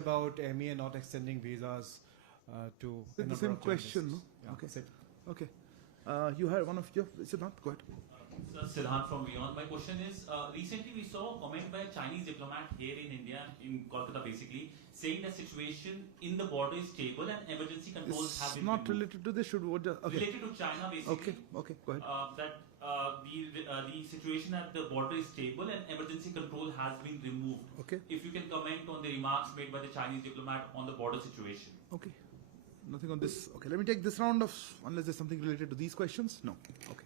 about MEA not extending visas to the number same of question, no? journalists. Yeah, Okay. that's it. Okay. You had one of your, Siddhant, go ahead. Sir, Siddhant from Beyond. My question is, recently we saw a comment by a Chinese diplomat here in India, in Kolkata basically, saying the situation in the border is stable and emergency controls have been Not removed. related to this, okay. Related to China basically. Okay, go ahead. That the situation at the border is stable and emergency control has been removed. Okay. If you can comment on the remarks made by the Chinese diplomat on the border situation. Okay. Nothing on this. Okay, let me take this round of, unless there's something related to these questions. No. Okay.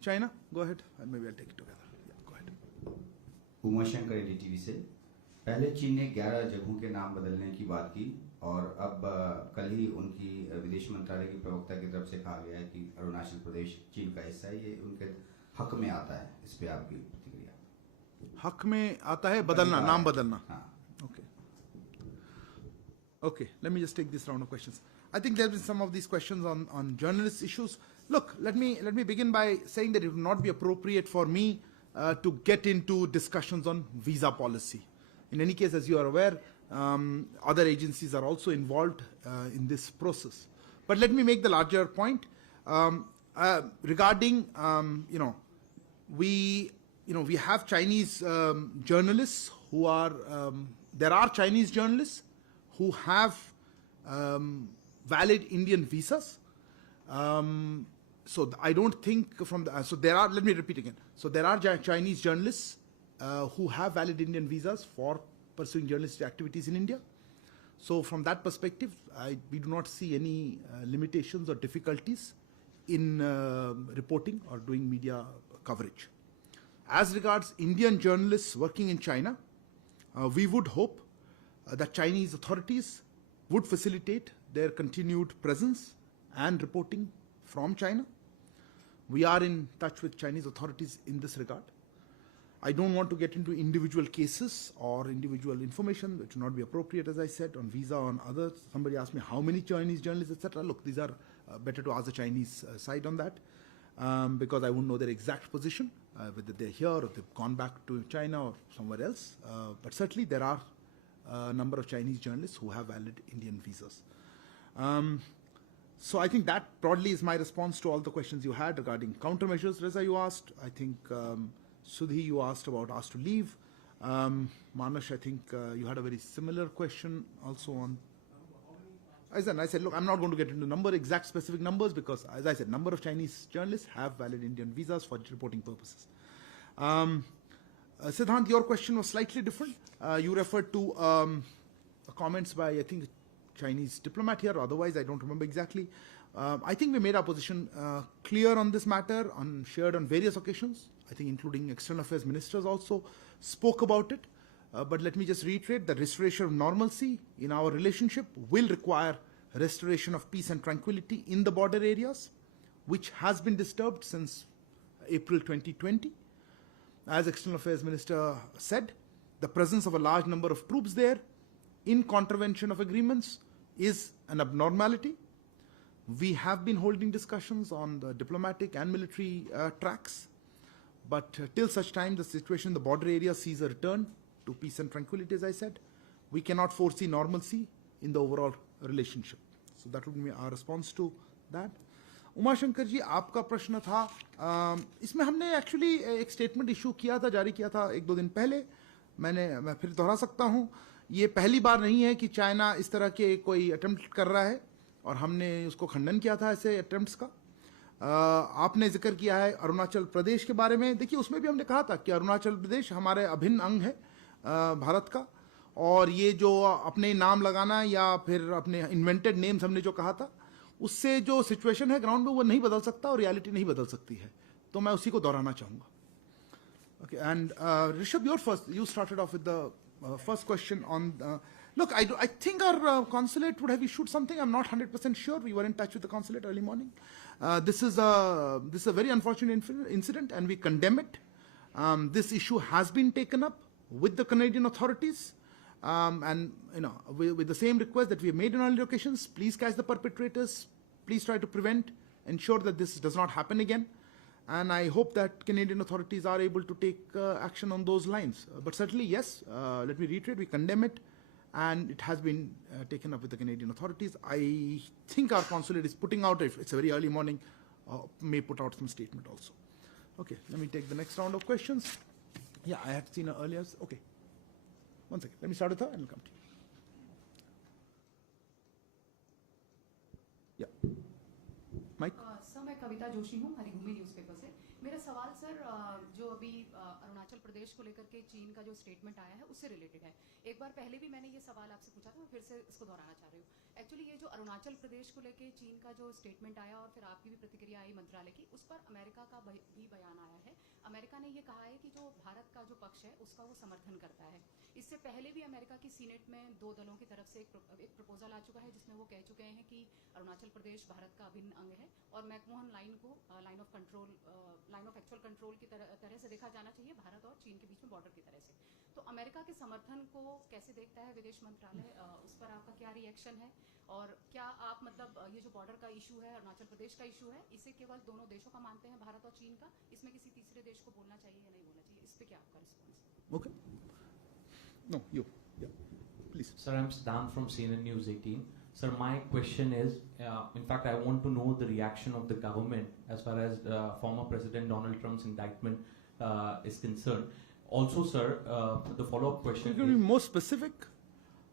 China, go ahead. And maybe I'll take it together. Yeah, go ahead. Umashankar NDTV से पहले चीन ने 11 जगहों के नाम बदलने की बात की और अब कल ही उनकी विदेश मंत्रालय की प्रवक्ता की तरफ से कहा गया है कि अरुणाचल प्रदेश चीन का हिस्सा है, ये उनके हक में आता है। इस पे आपकी प्रतिक्रिया? हक में आता है बदलना, नाम बदलना। हाँ। Okay. Okay, let me just take this round of questions. I think there have been some of these questions on journalist issues. Look, let me begin by saying that it would not be appropriate for me to get into discussions on visa policy. In any case, as you are aware, other agencies are also involved in this process. But let me make the larger point regarding we have Chinese journalists who are there are Chinese journalists who have valid Indian visas. So I don't think from the, so there are, let me repeat again. So there are Chinese journalists who have valid Indian visas for pursuing journalistic activities in India. So from that perspective, we do not see any limitations or difficulties in reporting or doing media coverage. As regards Indian journalists working in China, we would hope that Chinese authorities would facilitate their continued presence and reporting from China. We are in touch with Chinese authorities in this regard. I don't want to get into individual cases or individual information, which would not be appropriate, as I said, on visa, on others. Somebody asked me how many Chinese journalists, etc. Look, these are better to ask the Chinese side on that, because I wouldn't know their exact position, whether they're here or they've gone back to China or somewhere else. But certainly there are a number of Chinese journalists who have valid Indian visas. So I think that broadly is my response to all the questions you had regarding countermeasures. Reza, you asked. I think Sudhi, you asked about asked to leave. Manush, I think you had a very similar question also on. I said, look, I'm not going to get into exact specific numbers, because, as I said, number of Chinese journalists have valid Indian visas for reporting purposes. Siddhant, your question was slightly different. You referred to comments by, I think, a Chinese diplomat here, or otherwise, I don't remember exactly. I think we made our position clear on this matter, shared on various occasions. I think including external affairs ministers also spoke about it. But let me just reiterate, the restoration of normalcy in our relationship will require restoration of peace and tranquility in the border areas, which has been disturbed since April 2020. As External Affairs Minister said, the presence of a large number of troops there in contravention of agreements is an abnormality. We have been holding discussions on the diplomatic and military tracks, but till such time the situation in the border area sees a return to peace and tranquility, as I said, we cannot foresee normalcy in the overall relationship. So that would be our response to that. Umashankar जी, आपका प्रश्न था, इसमें हमने actually एक statement issue किया था, जारी किया था 1-2 दिन पहले। मैं फिर दोहरा सकता हूं, ये पहली बार नहीं है कि चाइना इस तरह के कोई अटेम्प्ट कर रहा है, और हमने उसको खंडन किया था ऐसे अटेम्प्ट्स का। आपने जिक्र किया है अरुणाचल प्रदेश के बारे में। देखिए, उसमें भी हमने कहा था कि अरुणाचल प्रदेश हमारे अभिन्न अंग है भारत का, और ये जो अपने नाम लगाना या फिर अपने इन्वेंटेड नेम्स हमने जो कहा था, उससे जो सिचुएशन है ग्राउंड में वो नहीं बदल सकता और रियलिटी नहीं बदल सकती है। तो मैं उसी को दोहराना चाहूंगा। Okay, and Rishabh, you started off with the first question on look, I think our consulate would have issued something. I'm not 100% sure. We were in touch with the consulate early morning. This is a very unfortunate incident, and we condemn it. This issue has been taken up with the Canadian authorities, and with the same request that we have made on earlier occasions. Please catch the perpetrators. Please try to ensure that this does not happen again. And I hope that Canadian authorities are able to take action on those lines. But certainly, yes, let me reiterate, we condemn it. and it has been taken up with the Canadian authorities. I think our consulate is putting out, if it's a very early morning, may put out some statement also. Okay, let me take the next round of questions. Yeah, I had seen her earlier. Okay, one second. Let me start with her and I'll come to you. Yeah. Mike? Sir मैं कविता जोशी हूँ Haribhoomi newspaper से। मेरा सवाल sir जो अभी अरुणाचल प्रदेश को लेकर के चीन का जो स्टेटमेंट आया है उससे रिलेटेड है। एक बार पहले भी मैंने ये सवाल आपसे पूछा था, मैं फिर से इसको दोहराना चाह रही हूँ। एक्चुअली ये जो अरुणाचल प्रदेश को लेकर चीन का जो स्टेटमेंट आया और फिर आपकी भी प्रतिक्रिया आई मंत्रालय की, उस पर अमेरिका का भी बयान आया है। अमेरिका ने ये कहा है कि जो भारत का जो पक्ष है उसका वो समर्थन करता है। इससे पहले भी अमेरिका की सीनेट में दो दलों की तरफ से एक प्रपोजल आ चुका है जिसमें वो कह चुके हैं कि अरुणाचल प्रदेश भारत का अभिन्न अंग है और मैकमोहन लाइन को लाइन ऑफ एक्चुअल कंट्रोल की तरह से देखा जाना चाहिए, भारत और चीन के बीच में बॉर्डर की तरह से। तो अमेरिका के समर्थन को कैसे देखता है विदेश मंत्रालय, उस पर आपका क्या रिएक्शन है? और क्या आप मतलब ये जो बॉर्डर का इशू है, अरुणाचल प्रदेश का इशू है, इसे केवल दोनों देशों का मानते हैं, भारत और चीन का? इसमें किसी तीसरे देश को बोलना चाहिए या नहीं बोलना चाहिए? इस पे क्या आपका रिस्पॉन्स है? Okay. No, you. Yeah. Please. Sir, I'm Siddhant from CNN News 18. Sir, my question is, in fact, I want to know the reaction of the government as far as former President Donald Trump's indictment is concerned. Also, sir, the follow-up question Could you be more specific?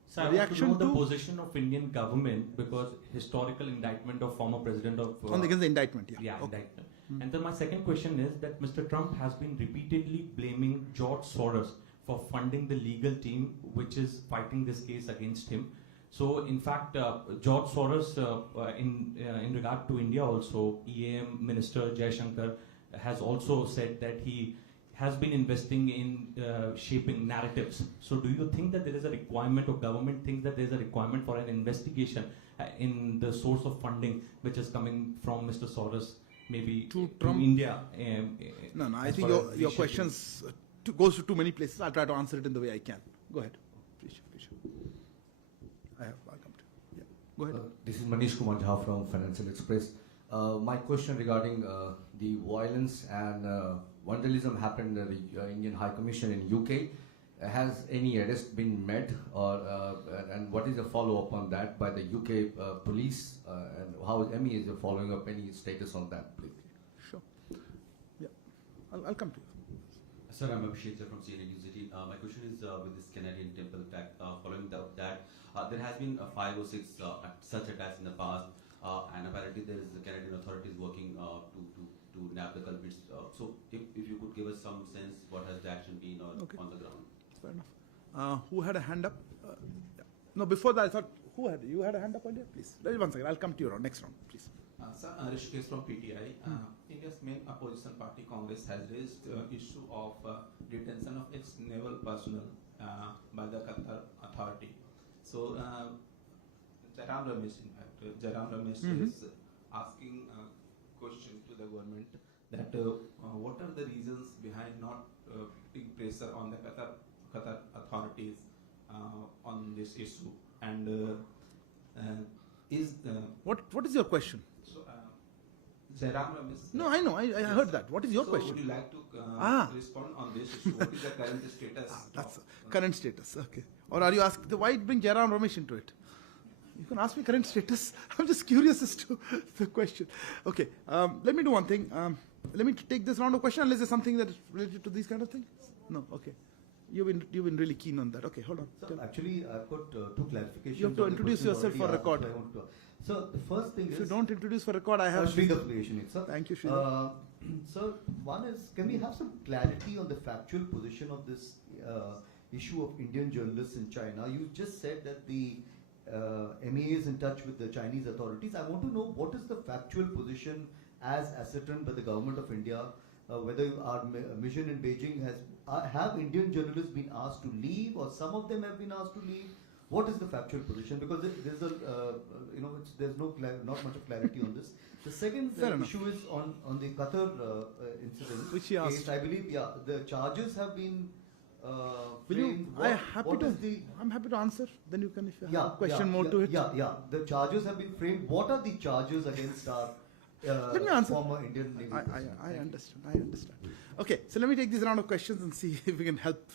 Sir, I want to know the position of Indian government because historical indictment of former president of... Against the indictment, yeah. Yeah, Okay. indictment. And then my second question is that Mr. Trump has been repeatedly blaming George Soros for funding the legal team which is fighting this case against him. So, in fact, George Soros, in regard to India also, EAM Minister Jai Shankar has also said that he has been investing in shaping narratives. So, do you think that there is a requirement, or government thinks that there is a requirement for an investigation in the source of funding which is coming from Mr. Soros, maybe to India? No, I think your questions goes to too many places. I'll try to answer it in the way I can. Go ahead. Please. I'll come to you. Yeah. Go ahead. This is Manish Kumar Jha from Financial Express. My question regarding the violence and vandalism happened at the Indian High Commission in UK. Has any arrest been made, or and what is the follow-up on that by the UK police, and how MEA is following up any status on that, please? Sure. Yeah. I'll come to you. Sir, I'm Abhishek from CNN News 18. My question is with this Canadian temple attack. Following that, there has been 5 or 6 such attacks in the past, and apparently there is the Canadian authorities working to nab the culprits. So, if you could give us some sense, what has the action been on the ground? Fair enough. Who had a hand up? Yeah. No, before that, I thought you had a hand up earlier, please. One second. I'll come to you next round, please. Sir, Rishikesh from PTI. India's main opposition party, Congress, has raised issue of detention of ex-naval personnel by the Qatar authority. So, Jairam Ramesh, in fact, is asking a question to the government that what are the reasons behind not putting pressure on the Qatar authorities on this issue, and what is your question? So, Jairam Ramesh. No, I know. I heard that. What is your question? Would you like to respond on this issue? What is the current status? That's current status. Okay. Or are you asking why bring Jairam Ramesh into it? You can ask me current status. I'm just curious as to the question. Okay. Let me do one thing. Let me take this round of questions unless there's something that is related to these kind of things. No. Okay. You've been really keen on that. Okay, hold on. So actually, I've got 2 clarifications. You have to introduce yourself for record. So the first thing if you don't introduce for record, I have. Sridhar Pleasure, sir. Thank you, Sridhar. So one is, can we have some clarity on the factual position of this issue of Indian journalists in China? You just said that the MEA is in touch with the Chinese authorities. I want to know what is the factual position as ascertained by the government of India. Whether our mission in Beijing have Indian journalists been asked to leave, or some of them have been asked to leave? What is the factual position? Because there's there's not much of clarity on this. The second issue is on the Qatar incident. Which he asked. Case, I believe, the charges have been. I'm happy to answer. Then you can, if you have a question more to it. Yeah. The charges have been framed. What are the charges against our? Let me answer. Former Indian Navy. I understand. Okay, so let me take this round of questions and see if we can help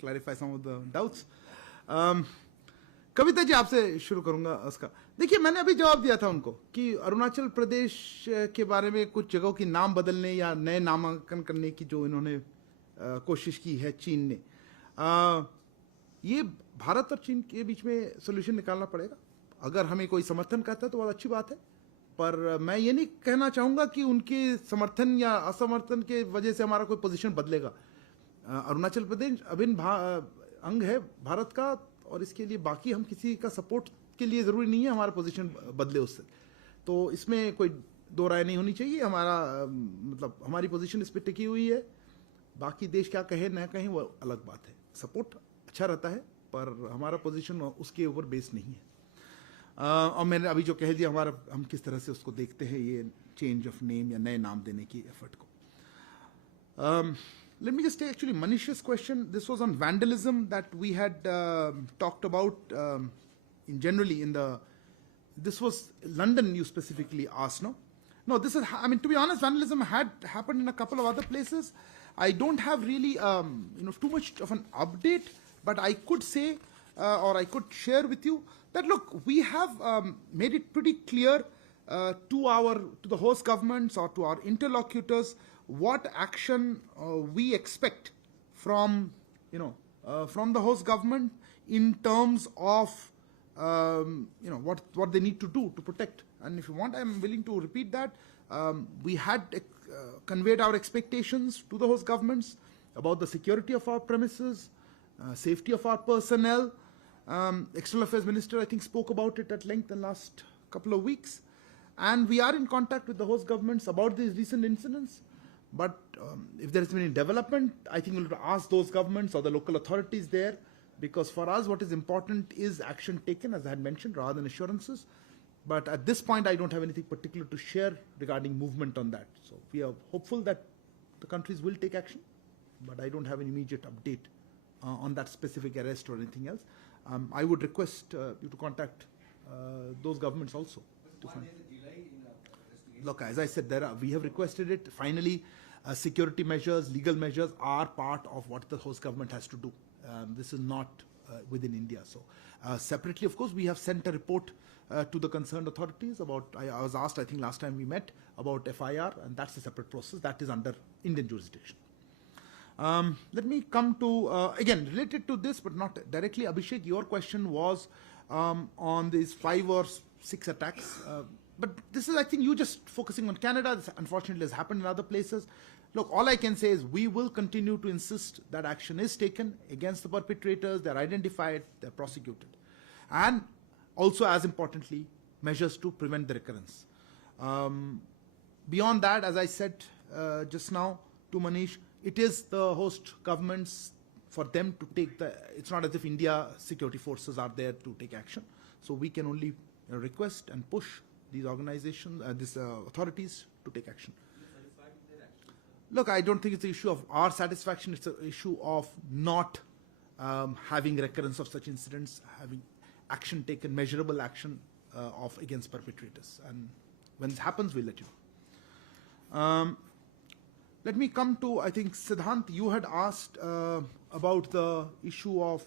clarify some of the doubts. Kavita ji आपसे शुरू करूंगा उसका। देखिए मैंने अभी जवाब दिया था उनको कि अरुणाचल प्रदेश के बारे में कुछ जगहों की नाम बदलने या नए नामांकन करने की जो इन्होंने कोशिश की है चीन ने, ये भारत और चीन के बीच में सोल्यूशन निकालना पड़ेगा। अगर हमें कोई समर्थन करता है तो बहुत अच्छी बात है, पर मैं ये नहीं कहना चाहूँगा कि उनके समर्थन या असमर्थन के वजह से हमारा कोई पोजीशन बदलेगा। अरुणाचल प्रदेश अभिन्न अंग है भारत का, और इसके लिए बाकी हम किसी का सपोर्ट के लिए ज़रूरी नहीं है हमारा पोजीशन बदले उससे। तो इसमें कोई दो राय नहीं होनी चाहिए। हमारा मतलब हमारी पोजीशन इस पर टिकी हुई है, बाकी देश क्या कहे ना कहें वो अलग बात है। सपोर्ट अच्छा रहता है पर हमारा पोजीशन उसके ऊपर बेस नहीं है। और मैंने अभी जो कह दिया हमारा, हम किस तरह से उसको देखते हैं ये चेंज ऑफ नेम या नए नाम देने की एफर्ट को। Let me just take actually Manish's question. This was on vandalism that we had talked about in generally in the. This was London. You specifically asked, no? No, this is. I mean, to be honest, vandalism had happened in a couple of other places. I don't have really, too much of an update, but I could say, or I could share with you that look, we have made it pretty clear to the host governments or to our interlocutors what action we expect from from the host government in terms of what they need to do to protect. And if you want, I'm willing to repeat that. We had conveyed our expectations to the host governments about the security of our premises, safety of our personnel. External Affairs Minister, I think, spoke about it at length in the last couple of weeks. And we are in contact with the host governments about these recent incidents. But if there has been any development, I think we'll ask those governments or the local authorities there, because for us what is important is action taken, as I had mentioned, rather than assurances. But at this point, I don't have anything particular to share regarding movement on that. So we are hopeful that the countries will take action, but I don't have an immediate update on that specific arrest or anything else. I would request you to contact those governments also. Look, as I said, we have requested it. Finally, security measures, legal measures are part of what the host government has to do. This is not within India. So separately, of course, we have sent a report to the concerned authorities about, I was asked, I think last time we met, about FIR, and that's a separate process that is under Indian jurisdiction. Let me come to, again, related to this, but not directly, Abhishek, your question was on these 5 or 6 attacks. But this is, I think, you just focusing on Canada. This unfortunately has happened in other places. Look, all I can say is we will continue to insist that action is taken against the perpetrators. They're identified, they're prosecuted. And also, as importantly, measures to prevent the recurrence. Beyond that, as I said just now to Manish, it is the host governments for them to take it's not as if India security forces are there to take action. So we can only request and push these organizations, these authorities to take action. Look, I don't think it's an issue of our satisfaction. It's an issue of not having recurrence of such incidents, having action taken, measurable action against perpetrators. And when it happens, we'll let you know. Let me come to, I think, Siddhant, you had asked about the issue of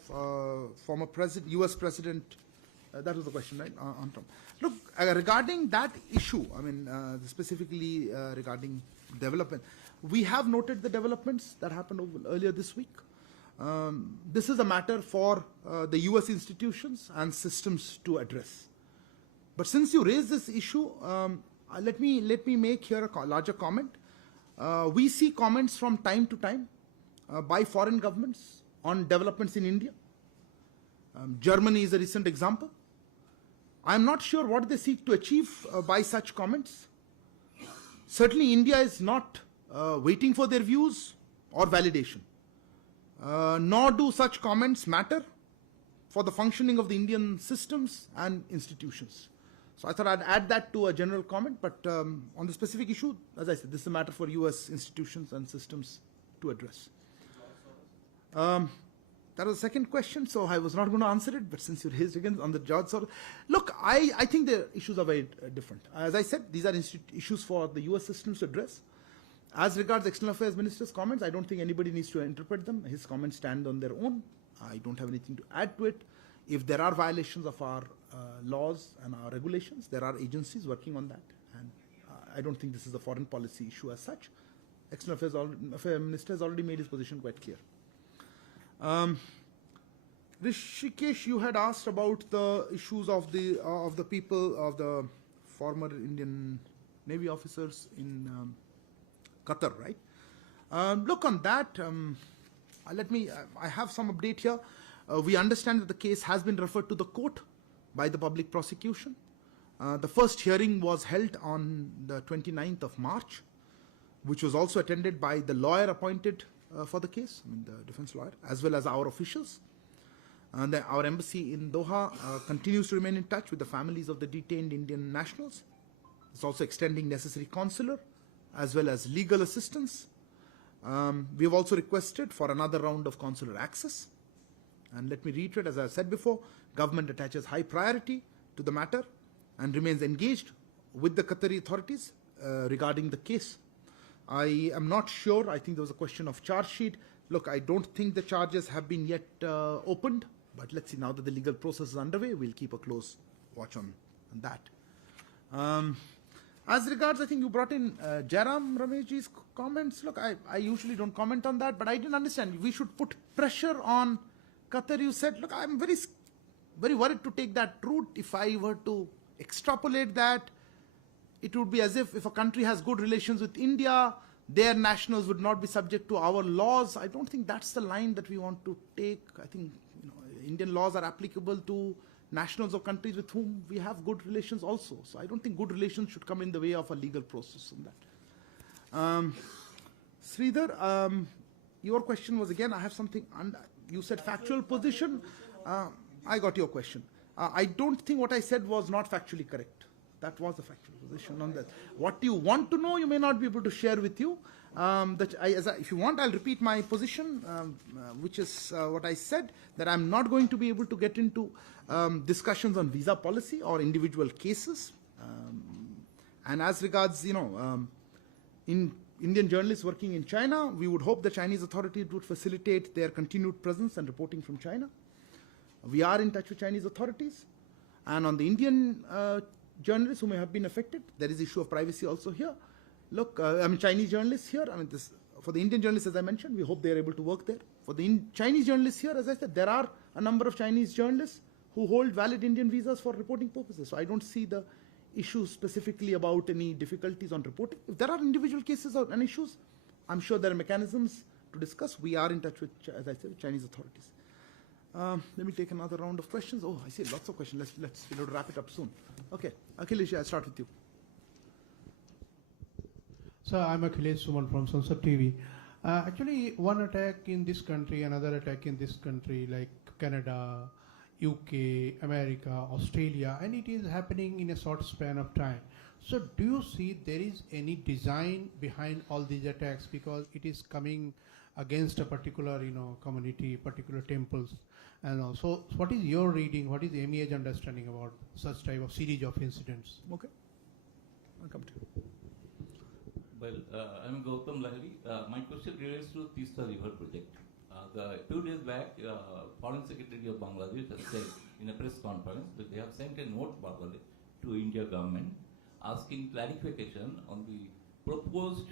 former US President, that was the question, right? On Trump. Look, regarding that issue, I mean, specifically regarding development, we have noted the developments that happened earlier this week. This is a matter for the US institutions and systems to address. But since you raised this issue, let me make here a larger comment. We see comments from time to time by foreign governments on developments in India. Germany is a recent example. I'm not sure what they seek to achieve by such comments. Certainly, India is not waiting for their views or validation. Nor do such comments matter for the functioning of the Indian systems and institutions. So I thought I'd add that to a general comment, but on the specific issue, as I said, this is a matter for US institutions and systems to address. That was the second question, so I was not going to answer it, but since you raised again on the George Soros, look, I think the issues are very different. As I said, these are issues for the US systems to address. As regards the External Affairs Minister's comments, I don't think anybody needs to interpret them. His comments stand on their own. I don't have anything to add to it. If there are violations of our laws and our regulations, there are agencies working on that. And I don't think this is a foreign policy issue as such. External Affairs Minister has already made his position quite clear. Rishikesh, you had asked about the issues of the people of the former Indian Navy officers in Qatar, right? Look on that. I have some update here. We understand that the case has been referred to the court by the public prosecution. The first hearing was held on the 29th of March, which was also attended by the lawyer appointed for the case, the defense lawyer, as well as our officials. Our embassy in Doha continues to remain in touch with the families of the detained Indian nationals. It's also extending necessary consular as well as legal assistance. We have also requested for another round of consular access. And let me reiterate, as I said before, government attaches high priority to the matter and remains engaged with the Qatari authorities regarding the case. I am not sure. I think there was a question of charge sheet. Look, I don't think the charges have been yet opened, but let's see, now that the legal process is underway, we'll keep a close watch on that. As regards, I think you brought in Jairam Rameshji's comments. Look, I usually don't comment on that, but I didn't understand. We should put pressure on Qatar. You said, look, I'm very worried to take that route. If I were to extrapolate that, it would be as if a country has good relations with India, their nationals would not be subject to our laws. I don't think that's the line that we want to take. I think Indian laws are applicable to nationals of countries with whom we have good relations also. So I don't think good relations should come in the way of a legal process on that. Sridhar, your question was again, I have something, you said factual position. I got your question. I don't think what I said was not factually correct. That was a factual position on that. What you want to know, you may not be able to share with you. If you want, I'll repeat my position, which is what I said, that I'm not going to be able to get into discussions on visa policy or individual cases. And as regards, in Indian journalists working in China, we would hope the Chinese authorities would facilitate their continued presence and reporting from China. We are in touch with Chinese authorities. And on the Indian journalists who may have been affected, there is issue of privacy also here. Look, Chinese journalists here, for the Indian journalists, as I mentioned, we hope they are able to work there. For the Chinese journalists here, as I said, there are a number of Chinese journalists who hold valid Indian visas for reporting purposes. So I don't see the issue specifically about any difficulties on reporting. If there are individual cases and issues, I'm sure there are mechanisms to discuss. We are in touch with, as I said, Chinese authorities. Let me take another round of questions. Oh, I see lots of questions. Let's wrap it up soon. Okay, Akhilesh, I'll start with you. So I'm Akhilesh Suman from Sansad TV. Actually, one attack in this country, another attack in this country, like Canada, UK, America, Australia, and it is happening in a short span of time. So do you see there is any design behind all these attacks, because it is coming against a particular community, particular temples, and also what is your reading, what is MEA's understanding about such type of series of incidents? Okay, I'll come to you. Well, I'm Gautam Lahiri. My question relates to Tista River project. The 2 days back, Foreign Secretary of Bangladesh has said in a press conference that they have sent a note to India government asking clarification on the proposed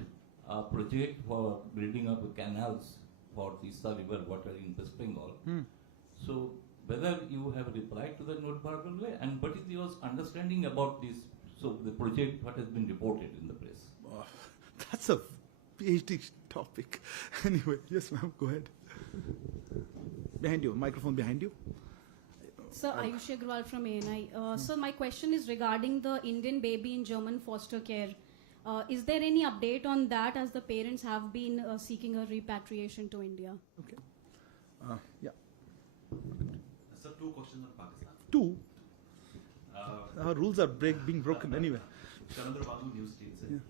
project for building up canals for Tista River water in West Bengal. So whether you have replied to the note and what is your understanding about this? So the project, what has been reported in the press? That's a PhD topic. Anyway, yes, ma'am, go ahead. Behind you, microphone behind you. Sir, Ayush Agrawal from ANI. So my question is regarding the Indian baby in German foster care. Is there any update on that, as the parents have been seeking a repatriation to India? Okay. Yeah. Sir, 2 questions on Pakistan. 2? Our rules are being broken anyway. Chandra Babu News Team से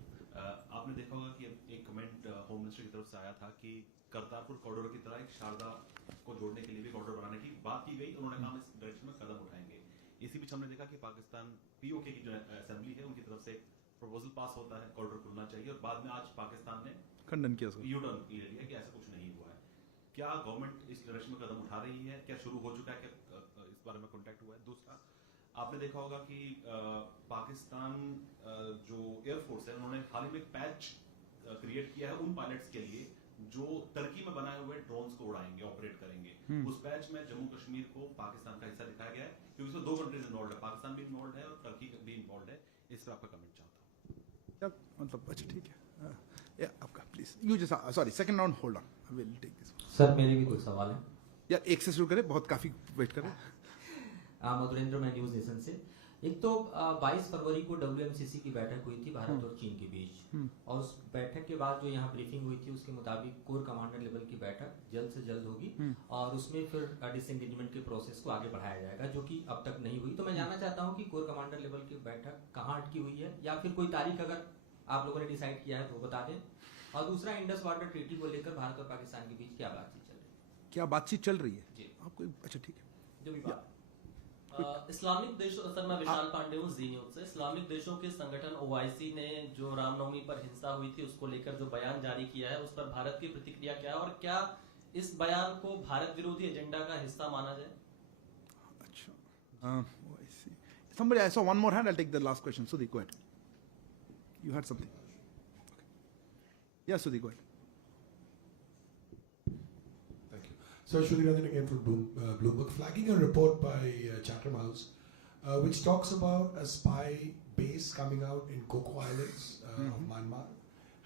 आपने देखा होगा कि एक comment home minister की तरफ से आया था कि करतारपुर कॉरिडोर की तरह एक शारदा को जोड़ने के लिए भी कॉरिडोर बनाने की बात की गई। उन्होंने कहा हम इस डायरेक्शन में कदम उठाएंगे। इसी बीच हमने देखा कि पाकिस्तान पीओके की जो असेंबली है उनकी तरफ से प्रपोजल पास होता है कॉरिडोर खुलना चाहिए, और बाद में आज पाकिस्तान ने खंडन किया यू टर्न ले लिया कि ऐसा कुछ नहीं हुआ है। क्या गवर्नमेंट इस डायरेक्शन में कदम उठा रही है? क्या शुरू हो चुका है? क्या बारे में कॉन्टैक्ट हुआ है? दूसरा, आपने देखा होगा कि पाकिस्तान जो एयरफोर्स है उन्होंने हाल ही में एक पैच क्रिएट किया है उन पायलट्स के लिए जो टर्की में बनाए हुए ड्रोन्स को उड़ाएंगे, ऑपरेट करेंगे। उस पैच में जम्मू कश्मीर को पाकिस्तान का हिस्सा दिखाया गया है, क्योंकि इसमें 2 कंट्रीज इन्वॉल्व है, पाकिस्तान भी इन्वॉल्व है और टर्की भी इन्वॉल्व है। इस पर आपका कमेंट चाहता हूँ। मतलब अच्छा ठीक है, आपका please you just sorry second round hold on, I will take this. Sir मेरे भी 2 सवाल हैं यार, एक से शुरू करें, बहुत काफी वेट करें। मधुरेंद्र, मैं न्यूज नेशन से। एक तो 22 फरवरी को WMCC की बैठक हुई थी भारत और चीन के बीच, और उस बैठक के बाद जो यहाँ ब्रीफिंग हुई थी उसके मुताबिक कोर कमांडर लेवल की बैठक जल्द से जल्द होगी और उसमें फिर डिसएंगेजमेंट के प्रोसेस को आगे बढ़ाया जाएगा, जो कि अब तक नहीं हुई। तो मैं जानना चाहता हूँ कि कोर कमांडर लेवल की बैठक कहाँ अटकी हुई है, या फिर कोई तारीख अगर आप लोगों ने डिसाइड किया है तो बता दें। और दूसरा, इंडस वाटर ट्रीटी को लेकर भारत और पाकिस्तान के बीच क्या बातचीत चल रही है? क्या बातचीत चल रही है जी आपको? अच्छा ठीक है, जो भी बात इस्लामिक देशों, सर मैं विशाल पांडे हूँ जी न्यूज से। इस्लामिक देशों के संगठन OIC ने जो रामनवमी पर हिंसा हुई थी उसको लेकर जो बयान जारी किया है, उस पर भारत की प्रतिक्रिया क्या है, और क्या इस बयान को भारत विरोधी एजेंडा का हिस्सा माना जाए? अच्छा, OIC. Somebody, I saw one more hand. I'll take the last question. Sudhi, go ahead. You had something. Okay. Yeah, Sudhi, go ahead. So Shudhiranjan again from Bloomberg, flagging a report by Chatham House, which talks about a spy base coming out in Coco Islands of Myanmar.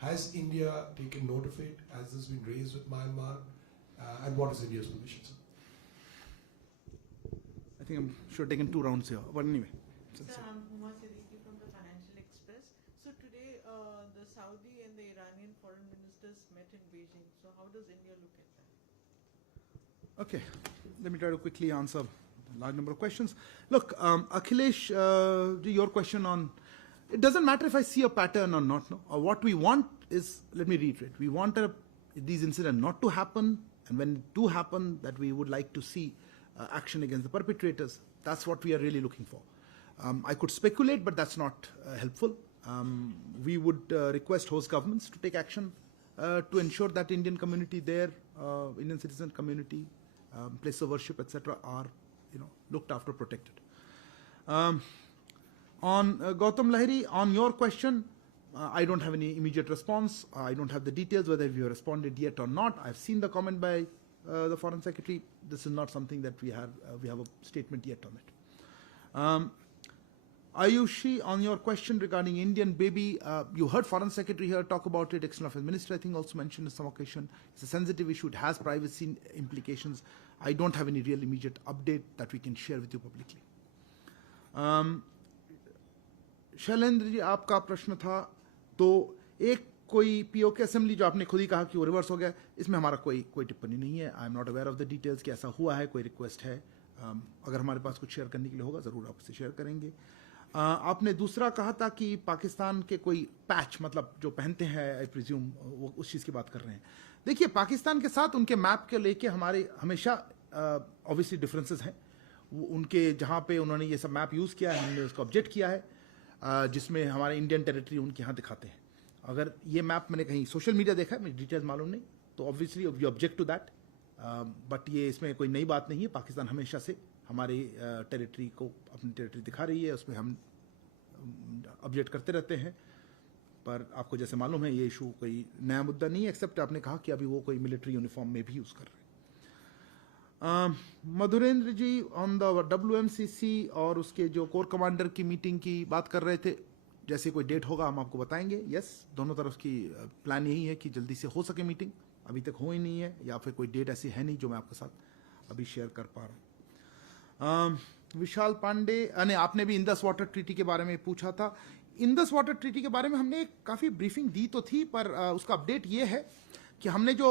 Has India taken note of it? Has this been raised with Myanmar? And what is India's position, sir? I think I'm sure taken 2 rounds here, but anyway. Sir, I'm Huma Siddiqui from the Financial Express. So today, the Saudi and the Iranian foreign ministers met in Beijing. So how does India look at that? Okay, let me try to quickly answer a large number of questions. Look, Akhilesh, your question on, it doesn't matter if I see a pattern or not. No? Or what we want is, let me reiterate, we want these incidents not to happen, and when it do happen, that we would like to see action against the perpetrators. That's what we are really looking for. I could speculate, but that's not helpful. We would request host governments to take action to ensure that Indian community there, Indian citizen community, place of worship, etc., are looked after, protected. On Gautam Lahiri, on your question, I don't have any immediate response. I don't have the details whether we have responded yet or not. I've seen the comment by the Foreign Secretary. This is not something that we have a statement yet on it. Ayushi, on your question regarding Indian baby, you heard Foreign Secretary here talk about it. External Affairs Minister, I think, also mentioned on some occasion. It's a sensitive issue. It has privacy implications. I don't have any real immediate update that we can share with you publicly. Shailendra ji, आपका प्रश्न था, तो एक कोई POK assembly जो आपने खुद ही कहा कि वो रिवर्स हो गया, इसमें हमारा कोई टिप्पणी नहीं है. I am not aware of the details कि ऐसा हुआ है, कोई रिक्वेस्ट है. अगर हमारे पास कुछ शेयर करने के लिए होगा ज़रूर आपसे शेयर करेंगे. आपने दूसरा कहा था कि पाकिस्तान के कोई पैच, मतलब जो पहनते हैं, आई प्रिज्यूम वो उस चीज़ की बात कर रहे हैं. देखिए, पाकिस्तान के साथ उनके मैप के लेके हमारे हमेशा ऑब्वियसली डिफरेंसेस हैं. उनके जहाँ पे उन्होंने ये सब मैप यूज़ किया है, हमने उसको ऑब्जेक्ट किया है, जिसमें हमारे इंडियन टेरिटरी उनके यहाँ दिखाते हैं. अगर ये मैप मैंने कहीं सोशल मीडिया देखा है, मुझे डिटेल्स मालूम नहीं, तो obviously we object to that. But ये इसमें कोई नई बात नहीं है. पाकिस्तान हमेशा से हमारे टेरिटरी को, अपनी टेरिटरी दिखा रही है, उसमें हम ऑब्जेक्ट करते रहते हैं. पर आपको जैसे मालूम है, ये इशू कोई नया मुद्दा नहीं है, एक्सेप्ट आपने कहा कि अभी वो कोई मिलिट्री यूनिफॉर्म में भी यूज़ कर रहे हैं. मधुरेंद्र जी, ऑन द WMCC और उसके जो कोर कमांडर की मीटिंग की बात कर रहे थे, जैसे कोई डेट होगा हम आपको बताएंगे. यस, दोनों तरफ की प्लान यही है कि जल्दी से हो सके मीटिंग. अभी तक हो ही नहीं है, या फिर कोई डेट ऐसी है नहीं जो मैं आपके साथ अभी शेयर कर पा रहा हूँ. विशाल पांडे ने, आपने भी इंडस वाटर ट्रीटी के बारे में पूछा था. इंडस वाटर ट्रीटी के बारे में हमने काफ़ी ब्रीफिंग दी तो थी, पर उसका अपडेट ये है कि हमने जो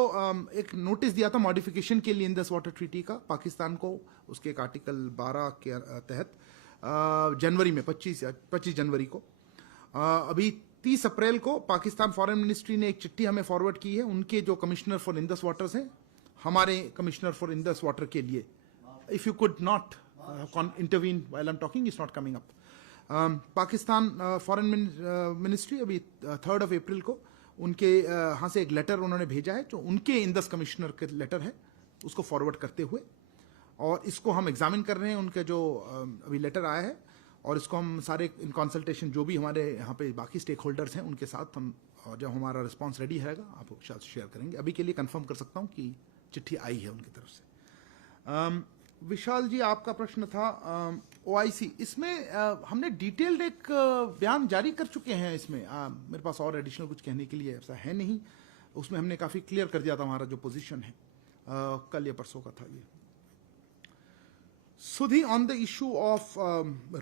एक नोटिस दिया था मॉडिफिकेशन के लिए इंडस वाटर ट्रीटी का पाकिस्तान को, उसके एक आर्टिकल 12 के तहत जनवरी में 25 जनवरी को, अभी 30 अप्रैल को पाकिस्तान फॉरेन मिनिस्ट्री ने एक चिट्ठी हमें फॉरवर्ड की है. उनके जो कमिश्नर फॉर इंडस वाटर्स हैं, हमारे कमिश्नर फॉर इंडस वाटर के लिए, if you could not intervene while I'm talking, it's not coming up. Pakistan foreign ministry अभी 3rd of April को उनके यहाँ से एक लेटर उन्होंने भेजा है, जो उनके इंडस कमिश्नर के लेटर है, उसको फॉरवर्ड करते हुए और इसको हम एग्जामिन कर रहे हैं, उनके जो अभी लेटर आया है, और इसको हम सारे इन कंसल्टेशन जो भी हमारे यहाँ पे बाकी स्टेक होल्डर्स हैं उनके साथ हम, और जब हमारा रिस्पांस रेडी रहेगा आपको शायद शेयर करेंगे. अभी के लिए कंफर्म कर सकता हूँ कि चिट्ठी आई है उनकी तरफ से. विशाल जी, आपका प्रश्न था OIC. इसमें हमने डिटेल्ड एक बयान जारी कर चुके हैं. इसमें मेरे पास और एडिशनल कुछ कहने के लिए ऐसा है नहीं. उसमें हमने काफ़ी क्लियर कर दिया था हमारा जो पोजीशन है. कल या परसों का था ये. Sudhi, on the issue of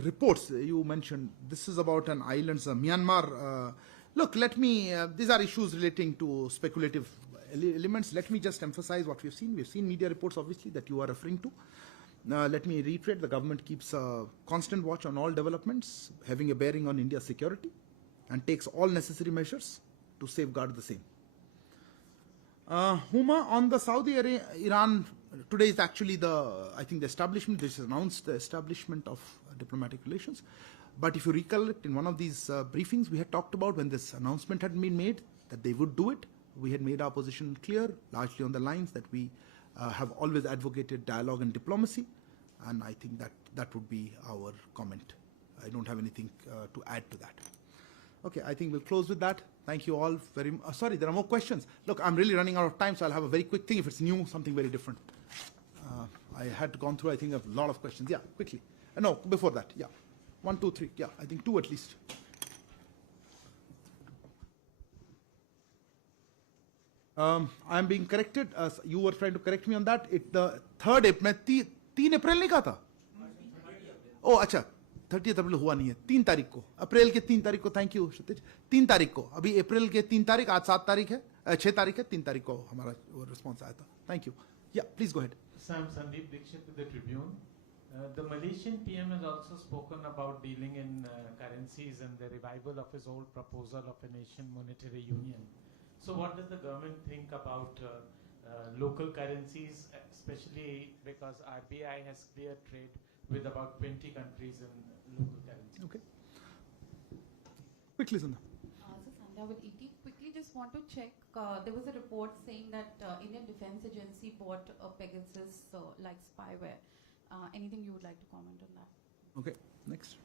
reports you mentioned, this is about an island, Myanmar. Look, let me, these are issues relating to speculative elements. Let me just emphasize what we've seen. We've seen media reports, obviously, that you are referring to. Let me reiterate, the government keeps a constant watch on all developments having a bearing on India's security and takes all necessary measures to safeguard the same. Huma, on the Saudi-Iran, today is actually I think the establishment, this is announced the establishment of diplomatic relations. But if you recollect, in one of these briefings, we had talked about when this announcement had been made, that they would do it. We had made our position clear, largely on the lines that we have always advocated dialogue and diplomacy. And I think that would be our comment. I don't have anything to add to that. Okay, I think we'll close with that. Thank you all very much. Sorry, there are more questions. Look, I'm really running out of time, so I'll have a very quick thing. If it's new, something very different. I had gone through, I think, a lot of questions. Yeah, quickly. No, before that. Yeah. 1, 2, 3. Yeah, I think 2 at least. I am being corrected. You were trying to correct me on that. The 3rd April, 3 April नहीं कहा था? Oh, अच्छा. 30 अप्रैल हुआ नहीं है. 3 तारीख को, अप्रैल के 3 तारीख को. थैंक यू क्षितिज. 3 तारीख को, अभी अप्रैल के 3 तारीख, आज 7 तारीख है, 6 तारीख है, 3 तारीख को हमारा रिस्पॉन्स आया था. Thank you. या please go ahead. Sam Sandeep Dixit with the Tribune. The Malaysian PM has also spoken about dealing in currencies and the revival of his old proposal of a nation monetary union. So what does the government think about local currencies, especially because RBI has cleared trade with about 20 countries in local currency? Okay. Quickly, Sandhya. So Sandhya with ET. Quickly just want to check, there was a report saying that Indian Defence Agency bought a Pegasus like spyware. Anything you would like to comment on that? Okay, next.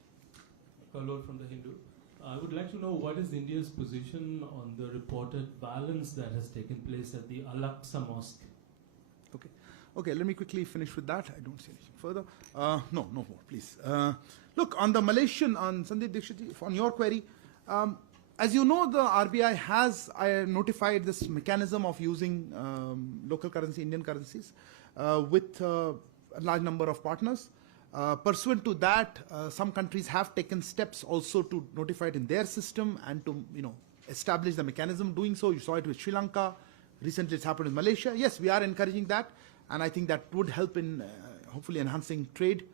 Kalor from the Hindu. I would like to know what is India's position on the reported violence that has taken place at the Al-Aqsa Mosque. Okay. Okay, let me quickly finish with that. I don't see anything further. No more, please. Look, on the Malaysian, on Sandeep Dixit, on your query, as you know, the RBI has notified this mechanism of using local currency, Indian currencies, with a large number of partners. Pursuant to that, some countries have taken steps also to notify it in their system and to establish the mechanism doing so. You saw it with Sri Lanka. Recently, it's happened in Malaysia. Yes, we are encouraging that, and I think that would help in hopefully enhancing trade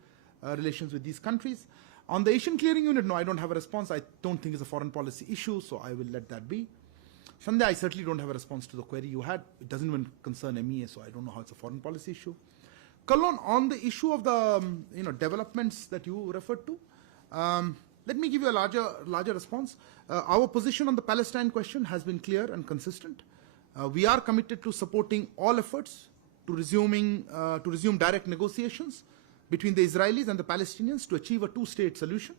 relations with these countries. On the Asian Clearing Unit, no, I don't have a response. I don't think it's a foreign policy issue, so I will let that be. Sandhya, I certainly don't have a response to the query you had. It doesn't even concern MEA, so I don't know how it's a foreign policy issue. Kalon, on the issue of the developments that you referred to, let me give you a larger response. Our position on the Palestine question has been clear and consistent. We are committed to supporting all efforts to resume direct negotiations between the Israelis and the Palestinians to achieve a two-state solution.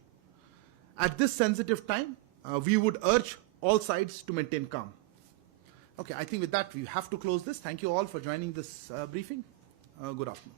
At this sensitive time, we would urge all sides to maintain calm. Okay, I think with that we have to close this. Thank you all for joining this briefing. Good afternoon.